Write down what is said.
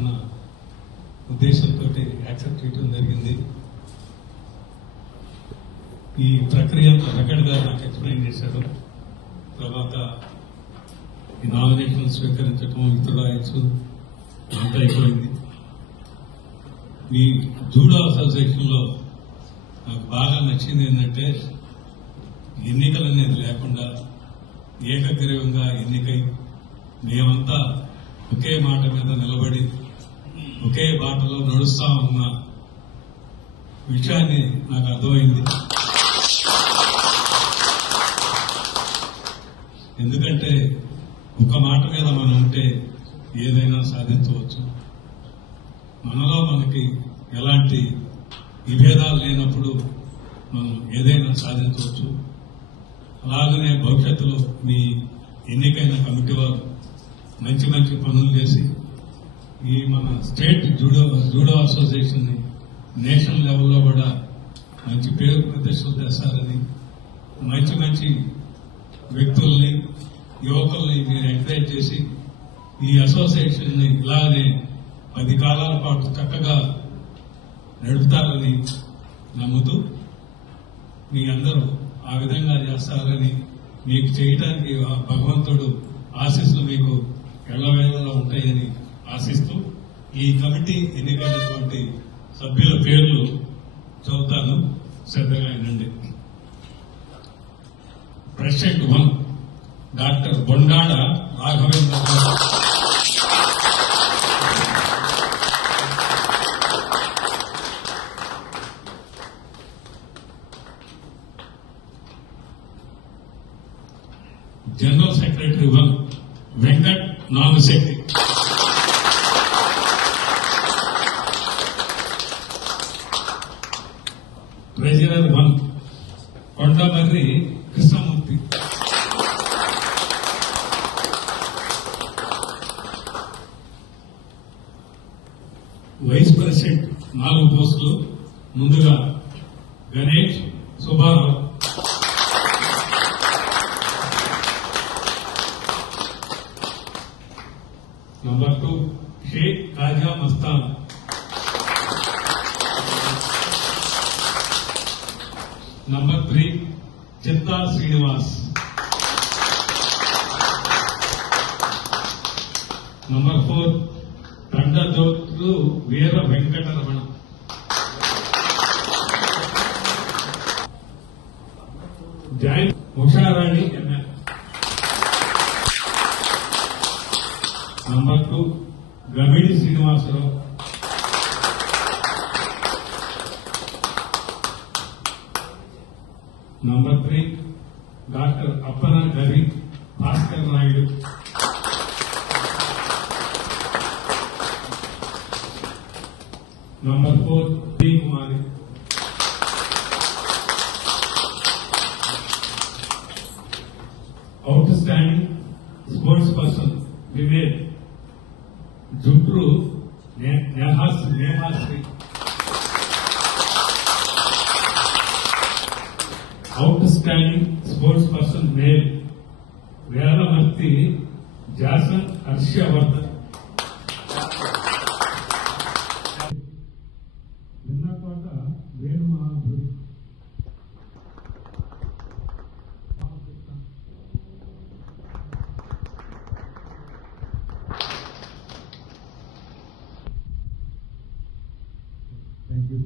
అన్న ఉద్దేశంతో యాక్సెప్ట్ చేయడం జరిగింది. ఈ ప్రక్రియ వెంకట్ గారు నాకు ఎక్స్ప్లెయిన్ చేశారు. తర్వాత ఈ నామినేషన్ స్వీకరించడం, విత్డ్రాయల్స్ అంతా అయిపోయింది. ఈ జూడో అసోసియేషన్లో నాకు బాగా నచ్చింది ఏంటంటే ఎన్నికలు అనేది లేకుండా ఏకగ్రీవంగా ఎన్నికై మేమంతా ఒకే మాట మీద నిలబడి ఒకే బాటలో నడుస్తా ఉన్న విషయాన్ని నాకు అర్థమైంది. ఎందుకంటే ఒక మాట మీద మనం ఉంటే ఏదైనా సాధించవచ్చు. మనలో మనకి ఎలాంటి విభేదాలు లేనప్పుడు మనం ఏదైనా సాధించవచ్చు. అలాగనే భవిష్యత్తులో మీ ఎన్నికైన కమిటీ వారు మంచి మంచి పనులు చేసి ఈ మన స్టేట్ జూడో అసోసియేషన్ ని నేషనల్ లెవెల్లో కూడా మంచి పేరు ప్రతిష్టలు తెస్తారని, మంచి మంచి వ్యక్తుల్ని, యువకుల్ని మీరు ఎంకరేజ్ చేసి ఈ అసోసియేషన్ ని ఇలానే 10 కాలాల పాటు చక్కగా నడుపుతారని నమ్ముతూ మీ అందరూ ఆ విధంగా చేస్తారని, మీకు చేయడానికి భగవంతుడు ఆశీస్సులు మీకు ఎల్లవేళలో ఉంటాయని ఆశిస్తూ ఈ కమిటీ ఎన్నికైనటువంటి సభ్యుల పేర్లు చదువుతాను, శ్రద్ధగా వినండి. President 1 doctor Bondada Raghavendra garu. General secretary 1 Venkat Nagashetti. Treasurer 1 Kondamarri Krishnamurthy. Vice president 4 పోస్టులు. ముందుగా Ganesh Subbarao. Number 2 Shaik Khaja Mastan. Number 3 Chitta Srinivas. Number 4 Tandajotru Veera Venkataramana. Joint Usharani ML. Number 2 Gamidi Srinivasarao. Number 3 doctor Appana Gari Bhaskar Naidu. Number 4 D Kumari. Outstanding sports person Vivek Jutru Nehasri. Outstanding sports person male Velamarthi Jason Harshavardhan. Vinnapata Venumadhuri. Thank you.